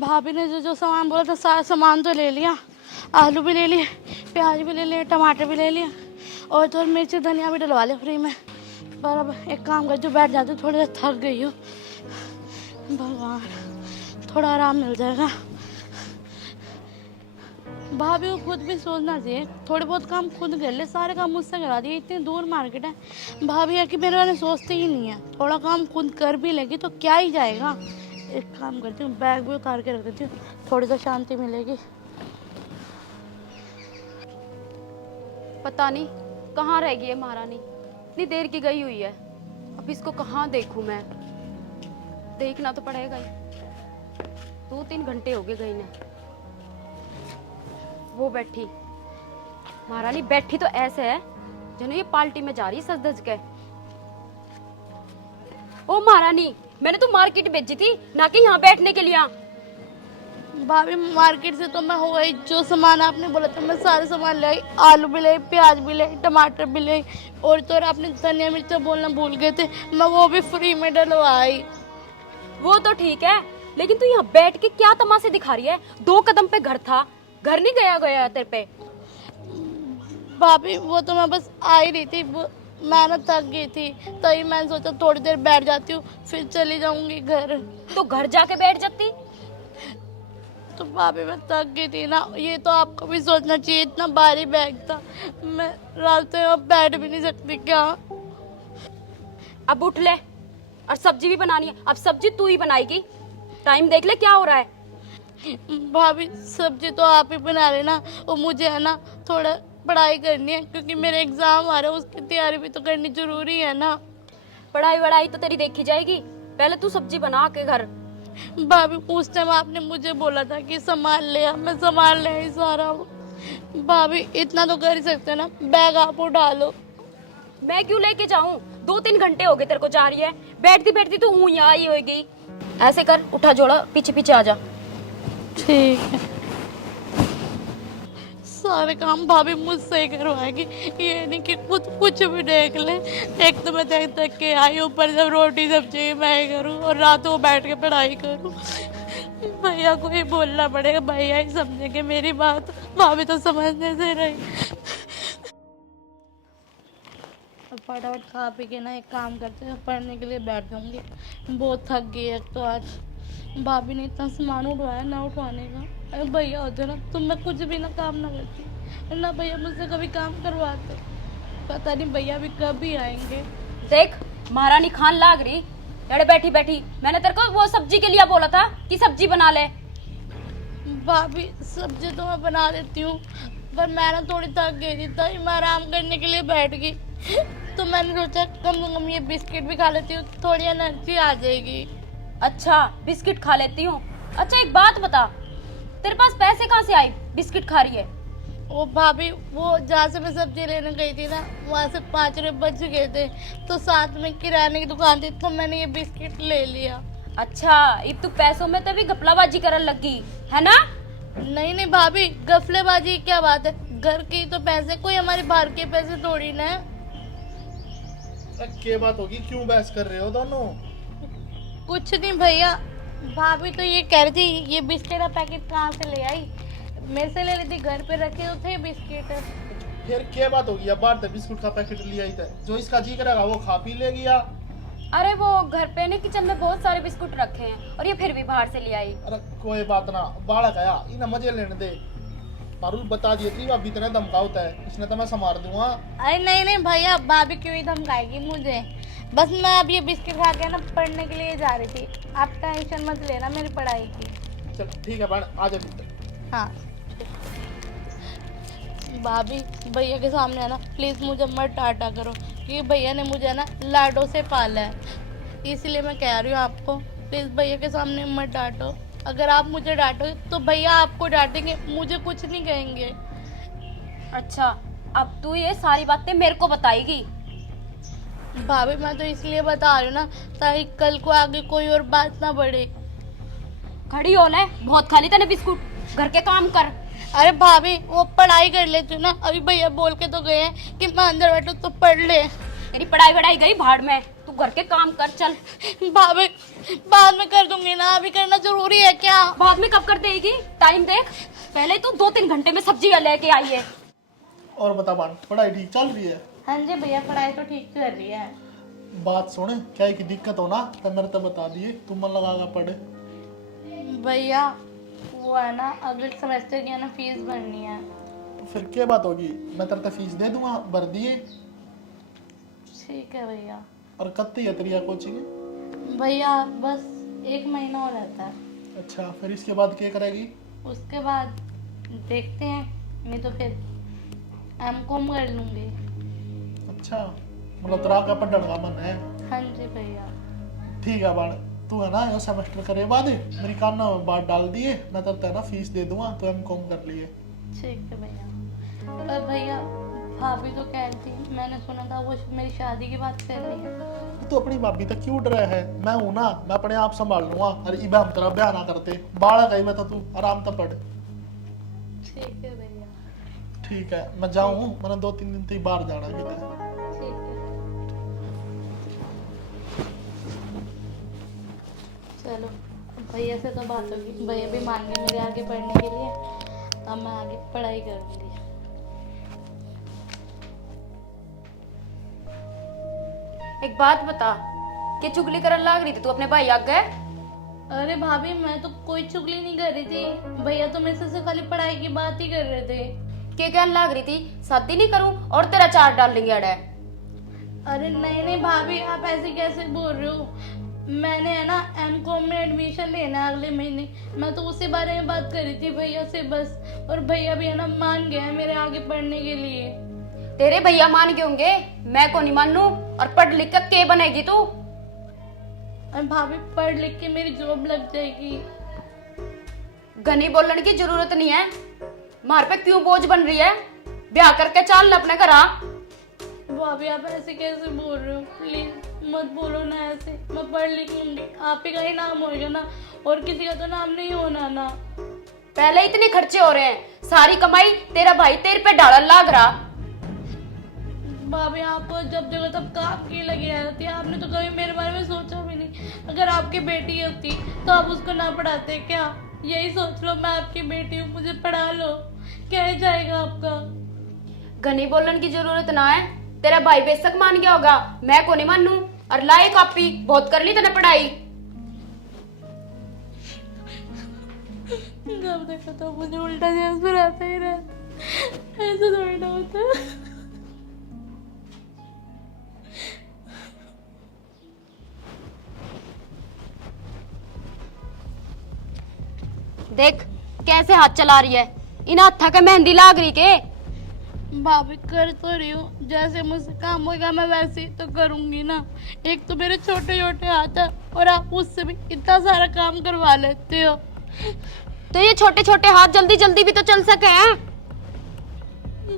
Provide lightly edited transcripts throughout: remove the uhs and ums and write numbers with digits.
भाभी ने जो जो सामान बोला था सारा सामान तो ले लिया। आलू भी ले लिए, प्याज भी ले लिए, टमाटर भी ले लिए और तो मिर्ची धनिया भी डलवा लिया फ्री में। पर अब एक काम कर, जो बैठ जाती हूँ, थोड़ी देर थक गई हूँ। भगवान, थोड़ा आराम मिल जाएगा। भाभी को खुद भी सोचना चाहिए, थोड़े बहुत काम खुद कर ले, सारे काम मुझसे करा दिए। इतनी दूर मार्केट है, भाभी है कि मेरे वाले सोचते ही नहीं है। थोड़ा काम खुद कर भी लेगी तो क्या ही जाएगा। एक काम करती हूँ, बैग भी उतार के रख देती हूँ, थोड़ी सी शांति मिलेगी। पता नहीं कहाँ रह गई है महारानी, इतनी देर की गई हुई है। अब इसको कहाँ देखूं मैं, देखना तो पड़ेगा ही। 2-3 घंटे हो गए गई ने। वो बैठी महारानी, बैठी तो ऐसे है जनो ये पार्टी में जा रही सज धज के। ओ महारानी, मैंने तो मार्केट भेजी थी ना कि यहाँ बैठने के लिए। भाभी मार्केट से तो मैं हो गई, जो सामान आपने बोला था मैं सारे सामान ले आई। आलू भी ले, प्याज भी ले, टमाटर भी ले और तो आपने धनिया मिर्चा बोलना भूल गए थे, मैं वो भी फ्री में डलवाई। वो तो ठीक है, लेकिन तू यहाँ बैठ के क्या तमाशे दिखा रही है? 2 कदम पे घर था, घर नहीं गया तेरे पे। भाभी वो तो मैं बस आ ही रही थी, मैं ना थक गई थी, तभी मैंने सोचा थोड़ी देर बैठ जाती हूँ फिर चली जाऊंगी घर। तो घर जाके बैठ जाती। तो भाभी मैं थक गई थी ना, ये तो आपको भी सोचना चाहिए, इतना भारी बैग था, मैं रास्ते में अब बैठ भी नहीं सकती क्या। अब उठ ले, और सब्जी भी बनानी है। अब सब्जी तू ही बनाएगी, टाइम देख ले क्या हो रहा है। भाभी सब्जी तो आप ही बना लेना, और मुझे है ना थोड़ा पढ़ाई करनी है, क्योंकि मेरे एग्जाम आ रहे हैं, उसकी तैयारी भी तो करनी जरूरी है ना। पढ़ाई वढ़ाई तो तेरी देखी जाएगी, पहले तू सब्जी बना के घर। भाभी उस टाइम आपने मुझे बोला था कि संभाल ले, मैं संभाल ले ही सारा। भाभी इतना तो कर ही सकते ना, बैग आप उठा लो। मैं क्यों लेके जाऊं? 2-3 घंटे हो गए तेरे को जा रही है, बैठती बैठती तू ऊँ यहाँ आई होगी। ऐसे कर, उठा जोड़ा, पीछे पीछे आ जा। ठीक है, सारे काम भाभी मुझसे ही करवाएगी, ये नहीं कि खुद कुछ भी देख ले। एक तो मैं देख तक के आई, ऊपर जब रोटी सब्जी मैं ही करूँ और रात को बैठ के पढ़ाई करूँ। भैया को ही बोलना पड़ेगा, भैया ही समझेंगे मेरी बात, भाभी तो समझने से रही। अब फटाफट खा पी के ना एक काम करते हैं, पढ़ने के लिए बैठ जाऊंगी, बहुत थक गई है। तो आज भाभी ने इतना सामान उठवाया ना उठवाने का। अरे भैया होते ना तो मैं कुछ भी ना काम ना करती ना, भैया मुझसे कभी काम करवाते। पता नहीं भैया भी कब भी आएंगे। देख महारानी खान लाग रही अरे बैठी बैठी, मैंने तेरे को वो सब्जी के लिए बोला था कि सब्जी बना ले। भाभी सब्जी तो मैं बना देती हूँ, पर मैं ना थोड़ी थक गई थी, तभी मैं आराम करने के लिए बैठ गई। तो मैंने सोचा कम से कम ये बिस्किट भी खा लेती हूँ, थोड़ी एनर्जी आ जाएगी। अच्छा बिस्किट खा लेती हूँ। अच्छा एक बात बता, तेरे पास पैसे कहाँ से आए बिस्किट खा रही है? वो भाभी वो जहाँ से मैं सब्जी लेने गई थी ना, वहाँ से 5 रुपये बच गए थे, तो साथ में किराने की दुकान थी, तो मैंने ये बिस्किट ले लिया। अच्छा अब तू पैसों में तभी घपलाबाजी करने लगी है ना? नहीं नहीं भाभी, गफलेबाजी की क्या बात है, घर के तो पैसे, कोई हमारे बाहर के पैसे थोड़ी ना है। क्या बात होगी, क्यों बहस कर रहे हो दोनों? कुछ नहीं भैया, भाभी तो ये कह रही थी ये बिस्किट का पैकेट कहाँ से ले आई, मेरे से ले ली थी, घर पे रखे तो थे बिस्किट। फिर क्या बात होगी, अब बाहर से बिस्कुट का पैकेट लिया ही था, जो इसका जी करेगा वो खा पी लेगी या? अरे वो घर पे ने किचन में बहुत सारे बिस्कुट रखे हैं और ये फिर भी बाहर से ले आई। अरे कोई बात ना, बाढ़ आया इन्हें मजे लेने दे। मारू बता दिए थी अब इतने धमकावता है, इसने तो मैं संभाल दूंगा। अरे नहीं नहीं भैया, भाभी क्यों ही धमकाएगी मुझे, बस मैं अब ये बिस्किट खा के ना पढ़ने के लिए जा रही थी, आप टेंशन मत लेना मेरी पढ़ाई की। चल ठीक है बहन, आ जा भीतर। हाँ भाभी, भैया के सामने है ना प्लीज़ मुझे मत डांटा करो, क्योंकि भैया ने मुझे ना लाडों से पाला है, इसलिए मैं कह रही हूँ आपको, प्लीज़ भैया के सामने मत डांटो। अगर आप मुझे डांटोगे तो भैया आपको डांटेंगे, मुझे कुछ नहीं कहेंगे। अच्छा अब तू ये सारी बातें मेरे को बताएगी? भाभी मैं तो इसलिए बता रही हूँ ना, ताकि कल को आगे कोई और बात ना बढ़े। खड़ी हो ले, बहुत खाली तने बिस्कुट, घर के काम कर। अरे भाभी वो पढ़ाई कर लेती हूँ ना, अभी भैया बोल के तो गए हैं कि मैं अंदर बैठू तो पढ़ ले। तेरी पढ़ाई वढ़ाई गई भाड़ में, तू घर के काम कर चल। भाभी बाद में कर दूंगी ना, अभी करना जरूरी है क्या? बाद में कब कर देगी? टाइम देख, पहले तू 2-3 घंटे में सब्जी लेके आई है। और बता बाण, पढ़ाई ठीक चल रही है? हाँ जी भैया, पढ़ाई तो ठीक चल रही है। बात सुन, क्या एक दिक्कत हो ना तो मेरे तो बता दिए, तुम मन लगागा पढ़े। भैया वो है ना, अगले सेमेस्टर की है ना फीस भरनी है। तो फिर क्या बात होगी, मैं तेरे तो फीस दे दूंगा, भर दिए। ठीक है भैया। और कत्ती है तेरी कोचिंग? भैया बस 1 महीना और रहता है। अच्छा, फिर इसके बाद क्या करेगी? उसके बाद देखते हैं, नहीं तो फिर एमकॉम कर लूंगी। अच्छा, मतलब तेरा का पढ़ने का मन है? हाँ जी भैया। ठीक है बाण, तू है ना ये सेमेस्टर करे बाद मेरी कान ना बात डाल दिए, मैं तब तक ना फीस दे दूंगा, तो एमकॉम कर लिए। ठीक है भैया। पर भैया भाभी तो कह रही थी, मैंने सुना था वो मेरी शादी की बात कर रही है। तो अपनी भाभी तक क्यों डरा है? मैं हूं ना, मैं अपने आप संभाल लूंगा। अरे इबे हम तेरा ब्याह ना करते, बाड़ा गई मैं तो, तू आराम से पढ़। ठीक है भैया। ठीक है, मैं जाऊं, मैंने 2-3 दिन तक बाहर जाना है किधर। ठीक है। चलो भैया से तो बात होगी, भैया भी मान गए मेरे आगे पढ़ने के लिए, अब मैं आगे पढ़ाई करूंगी। एक बात बता, कि चुगली करने लग रही थी तू अपने भाई आगे? अरे भाभी मैं तो कोई चुगली नहीं कर रही थी, भैया तो मेरे से खाली पढ़ाई की बात ही कर रहे थे। क्या कहने लग रही थी, शादी नहीं करूं और तेरा चार डाल लेंगे अड़े? अरे नहीं नहीं भाभी, आप ऐसे कैसे बोल रहे हो? मैंने है ना एमकॉम में एडमिशन लेना है अगले महीने, मैं तो उसी बारे में बात कर रही थी भैया से बस। और भैया भी है ना मान गए हैं मेरे आगे पढ़ने के लिए। तेरे भैया मान के होंगे, मैं को नहीं मानू। और पढ़ लिख कर के बनेगी तू? और भाभी पढ़ लिख के मेरी जॉब लग जाएगी। घनी बोलने की जरूरत नहीं है, मार पे क्यों बोझ बन रही है? ब्याह करके चाल ले अपने घर आ। भाभी आप ऐसे कैसे बोल रहे हो? प्लीज मत बोलो ना ऐसे, मैं पढ़ लिख लूंगी, आप ही का ही नाम होगा ना, और किसी का तो नाम नहीं होना ना। पहले इतने खर्चे हो रहे हैं, सारी कमाई तेरा भाई तेरे पे डालने लाग रहा। भाभी आपको जब जगह तब काम की लगी रहती है, आपने तो कभी मेरे बारे में सोचा भी नहीं। अगर आपकी बेटी होती तो आप उसको ना पढ़ाते क्या? यही सोच लो, मैं आपकी बेटी हूँ, मुझे पढ़ा लो, क्या जाएगा आपका? घनी बोलने की जरूरत ना है, तेरा भाई बेशक मान गया होगा, मैं को नहीं मानू। और लाए कॉपी बहुत कर ली तूने पढ़ाई। जब देखो तो मुझे उल्टा जैसे रहता ही रहता, ऐसे थोड़ी ना होता। देख कैसे हाथ चला रही है, इन हाथा के मेहंदी लाग रही के। भाभी कर तो रही हूँ, जैसे मुझसे काम होगा मैं वैसे ही तो करूंगी ना। एक तो मेरे छोटे छोटे हाथ है, और आप उससे भी इतना सारा काम करवा लेते हो। तो ये छोटे छोटे हाथ जल्दी जल्दी भी तो चल सके हैं।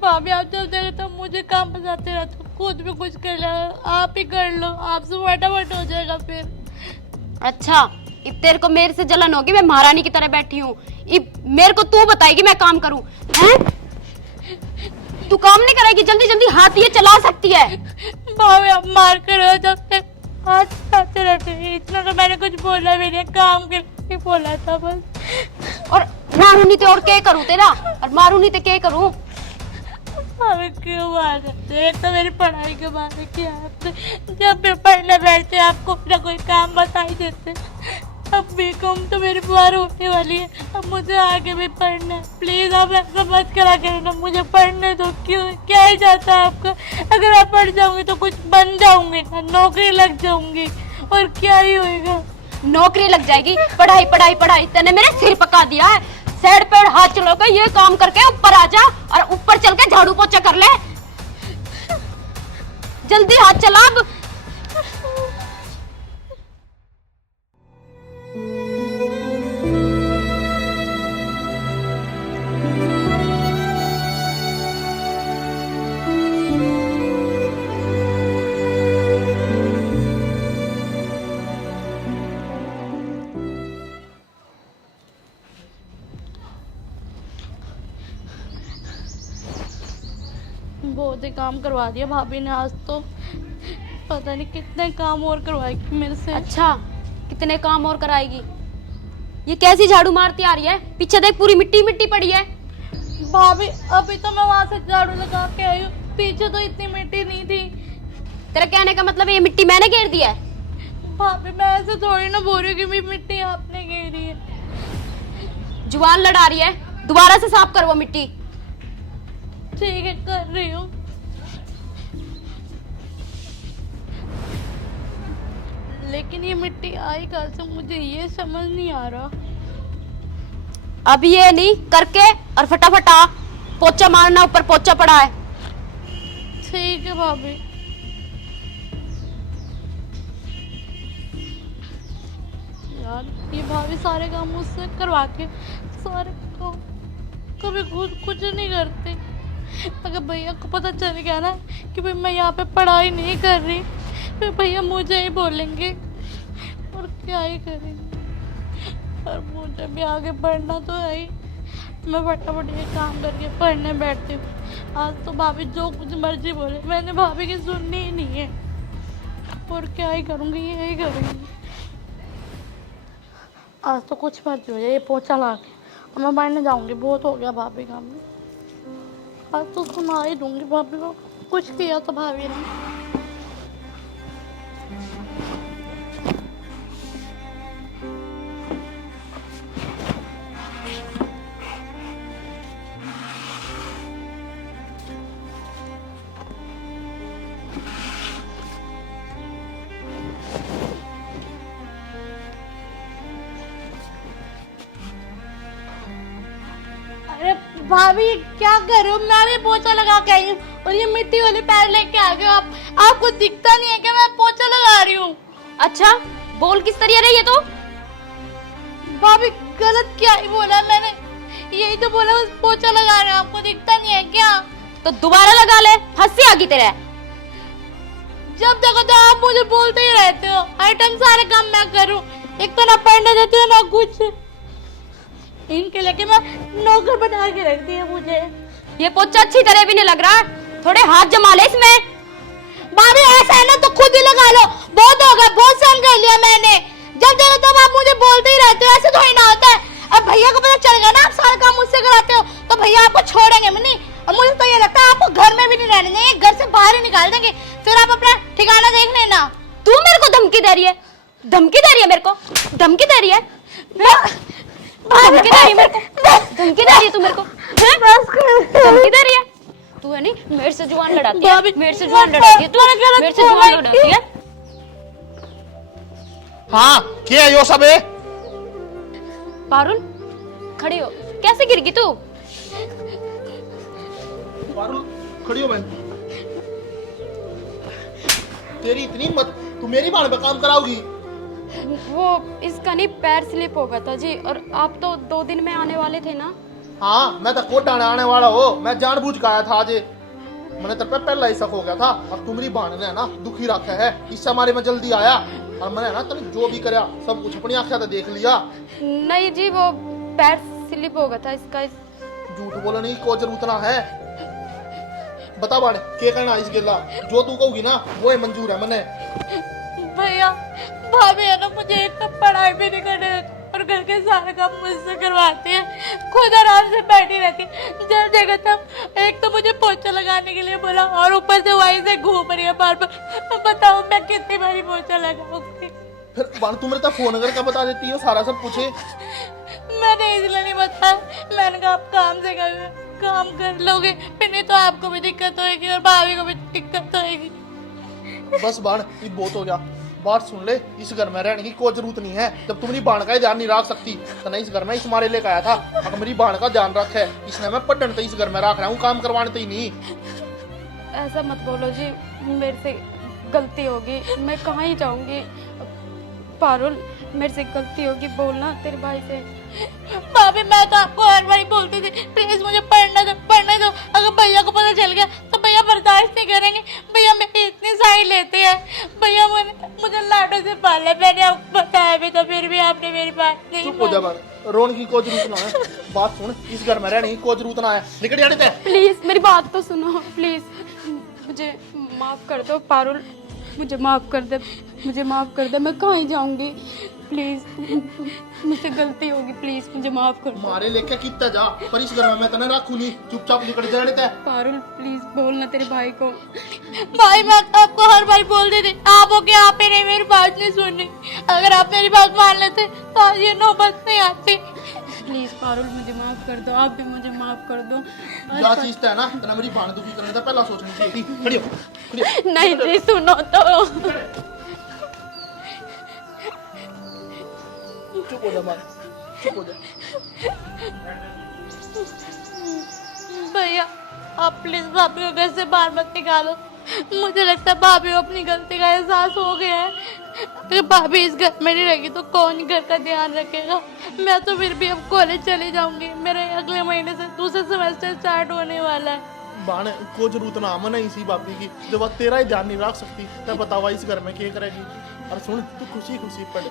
भाभी आप जब देखो तो मुझे काम बजाते रहते हो, खुद भी कुछ कर लो, आप ही कर लो, आपसे फटाफट हो जाएगा फिर। अच्छा, अब तेरे को मेरे से जलन होगी, मैं महारानी की तरह बैठी हूँ। अब मेरे को तू बताएगी मैं काम करूँ? तू काम नहीं करेगी, जल्दी जल्दी हाथ ये चला सकती है। भाभी आप मार कर हो, जब तक हाथ चलाते रहते हैं। इतना तो मैंने कुछ बोला भी नहीं, काम करके बोला था बस। और मारू नहीं तो और क्या करूँ तेरा? और मारू नहीं तो क्या करूँ? भाभी क्यों मार सकते? एक तो मेरी पढ़ाई के बारे में किया आपने, जब भी पढ़ने बैठते आपको अपना कोई काम बता ही देते। अब बीकॉम तो मेरी बार होने वाली है, अब मुझे आगे भी पढ़ना है। प्लीज आप ऐसा मत करा करो ना, मुझे पढ़ने दो। क्यों, क्या ही जाता है आपका? अगर आप पढ़ जाऊंगी तो कुछ बन जाऊंगी ना, नौकरी लग जाऊंगी, और क्या ही होएगा? नौकरी लग जाएगी? पढ़ाई पढ़ाई पढ़ाई, तूने मेरे सिर पका दिया है। साइड पे हाथ चलाकर ये काम करके ऊपर आ जा, और ऊपर चल के झाड़ू पोछा कर ले। जल्दी हाथ चला अब। बहुत ही काम करवा दिया भाभी ने आज तो, पता नहीं कितने काम और करवाए मेरे से। अच्छा, कितने काम और कराएगी। ये कैसी झाड़ू मारती आ रही है, पीछे देख पूरी मिट्टी मिट्टी पड़ी है। भाभी अभी तो मैं वहां से झाड़ू लगा के आई हूँ, पीछे तो इतनी मिट्टी नहीं थी। तेरा कहने का मतलब ये मिट्टी मैंने घेर दी है? भाभी मैं ऐसे थोड़ी ना बोल रही हूँ कि मिट्टी आपने घेरी है। जुबान लड़ा रही है, दोबारा से साफ कर वो मिट्टी। ठीक है कर रही हूँ। लेकिन ये मिट्टी आई कहाँ से, मुझे ये समझ नहीं आ रहा। अब ये नहीं करके और फटाफट आ, पोछा मारना, ऊपर पोछा पड़ा है। ठीक है भाभी। यार ये भाभी सारे काम मुझसे करवा के सारे काम कभी खुद कुछ नहीं करते। अगर भैया को पता चल गया ना कि भाई मैं यहाँ पे पढ़ाई नहीं कर रही, फिर भैया मुझे ही बोलेंगे और क्या ही करेंगे। और मुझे भी आगे पढ़ना तो है ही। मैं फटाफट ये काम करके पढ़ने बैठती हूँ। आज तो भाभी जो कुछ मर्जी बोले मैंने भाभी की सुननी ही नहीं है, और क्या ही करूँगी, यही करूँगी। आज तो कुछ मर्जी हो जाए, ये पोछा ला के अब मैं पढ़ने जाऊँगी। बहुत हो गया भाभी का, मैं आज तो सुना ही दूंगी भाभी को, कुछ किया तो भाभी ने। अरे भाभी क्या कर रहे हो, मैं भी पोछा लगा के आई हूँ और ये मिट्टी वाले पैर लेके आ गए हो आप। आपको दिखता नहीं है कि मैं पोछा लगा रही हूँ? अच्छा बोल किस तरह रही है तो? भाभी गलत क्या ही बोला मैंने, यही तो बोला बस पोछा लगा रहे हो, आपको दिखता नहीं है क्या? तो दोबारा लगा ले, हंसी आ गई तेरे। जब देखो तो आप मुझे बोलते ही रहते हो, हर टाइम सारे काम मैं करूँ। एक तो ना पढ़ने देते हो ना कुछ, इनके लेके मैं नौकर बना के रख दिया मुझे। ये पोछा अच्छी तरह भी नहीं लग रहा, थोड़े हाथ जमा ले इसमें। भाभी ऐसा है ना तो खुद ही लगा लो, बहुत हो गया, बहुत सहन कर लिया मैंने। जब देखो तब आप मुझे बोलते ही रहते हो, ऐसे थोड़ी ना होता है। अब भैया को पता चल गया ना आप सारा काम मुझसे कराते हो, तो भैया आपको छोड़ेंगे नहीं। और मुझे तो ये लगता है आपको घर में भी नहीं रहने देंगे, घर से बाहर ही निकाल देंगे, फिर आप अपना ठिकाना देख लेना। तू मेरे को धमकी दे रही है? धमकी दे रही है मेरे को? धमकी दे रही है? धमकी दे रही है मेरे को? धमकी दे रही है तू मेरे को? धमकी दे रही है तू? है नहीं मेरे से जुबान लड़ाती है, मेरे से जुबान लड़ाती है तू, मेरे से जुबान लड़ाती है। हाँ क्या है यो सब है? पारुल खड़ी हो, कैसे गिर गई तू? पारुल खड़ी हो बहन, तेरी इतनी मत, तू मेरी बाण पे काम कराओगी? वो इसका नहीं, पैर स्लिप हो गया था जी, और आप तो 2 दिन में आने वाले थे ना। हाँ मैं तो कोट आने वाला हो, मैं जानबूझ के आया था आज। मैंने तेरे पे पहला ही शक हो गया था, और तुम्हारी बाण ने ना दुखी रखा है, इससे हमारे में जल्दी आया। और मैंने ना तने जो भी कराया सब कुछ अपनी आंखें देख लिया। नहीं जी वो पैर स्लिप हो गया था इसका। झूठ बोलने की कोई जरूरत ना है। बता बाण क्या करना इस गेला, जो तू कहोगी ना वो ही मंजूर है। मैंने भैया भाभी है ना मुझे एक तो पढ़ाई भी नहीं करने देती और घर के सारे काम मुझसे करवाती है, खुद आराम से बैठी रहती है। जब देखो तब एक तो मुझे पोछा लगाने के लिए बोला और ऊपर से वहीं से घूम रही है बार बार। बताओ मैं कितनी बारी पोछा लगाऊंगी? फिर बाण तू मेरे तो फोन करके बता देती हो, सारा सब पूछे। मैंने इसलिए नहीं बताया, मैंने कहा आप काम कर लोगे, फिर नहीं तो आपको भी दिक्कत होगी और भाभी को भी दिक्कत होगी। बस बाण ये बहुत हो गया, बात सुन ले, इस घर में रहने की कोई जरूरत नहीं है। जब तुम मेरी बाण का ही ध्यान नहीं रख सकती तो नहीं इस घर में इस मारे लेकर आया था। अगर मेरी बाण का ध्यान रख है, इसने मैं पढ़ने तो इस घर में रख रहा हूँ, काम करवाने तो ही नहीं। ऐसा मत बोलो जी, मेरे से गलती होगी, मैं कहाँ ही जाऊंगी। पारुल मेरे से गलती होगी, बोलना तेरे भाई से। भाभी मैं तो आपको हर बार बोलती थी प्लीज मुझे पढ़ने दो। अगर भैया को पता चल गया तो भैया बर्दाश्त नहीं करेंगे। भैया मेरी इतनी साई लेते हैं, भैया मुझे लाडो से पाला, मैंने आपको बताया भी तो फिर भी आपने मेरी बात नहीं। चुप हो जा बाण, रोने की कोई जरूरत ना है। बात सुन, इस घर में रहने की कोई जरूरत ना है, निकल जाने दे। प्लीज मेरी बात तो सुनो, प्लीज मुझे माफ कर दो पारुल, मुझे माफ कर दे, मुझे माफ कर दे। मैं कहाँ ही जाऊंगी, प्लीज मुझसे गलती होगी, प्लीज मुझे माफ कर दो। मारे लेके कितना जा, पर इस घर में मैं तने रखू नहीं, चुपचाप निकल जा लेता है। पारुल प्लीज बोलना तेरे भाई को। भाई मैं तो आपको हर बार बोल देती, आप हो के आप ही नहीं मेरी बात नहीं सुननी। अगर आप मेरी बात मान लेते तो आज ये नौबत नहीं आती। प्लीज पारुल मुझे माफ कर दो, आप भी मुझे माफ कर दो। जा चीज है ना तना मेरी बाण दुखी करने था पहला सोचनी चाहिए थी। खड़ी हो, खड़ी हो। नहीं जी सुनो तो। चुप हो जा मान, चुप हो जा। भैया आप प्लीज भाभी को घर से बाहर मत निकालो। मुझे लगता है भाभी को अपनी गलती का एहसास हो गया है। अगर भाभी इस घर में नहीं रहेगी तो कौन घर का ध्यान रखेगा। मैं तो फिर भी अब कॉलेज चली जाऊंगी, मेरे अगले महीने से दूसरा सेमेस्टर स्टार्ट होने वाला है। बाण को जरूरत ना मन है इसी भाभी की, जब वह तेरा ही ध्यान नहीं रख सकती तब बतावा इस घर में क्या करेगी। और सुन तू खुशी खुशी पढ़,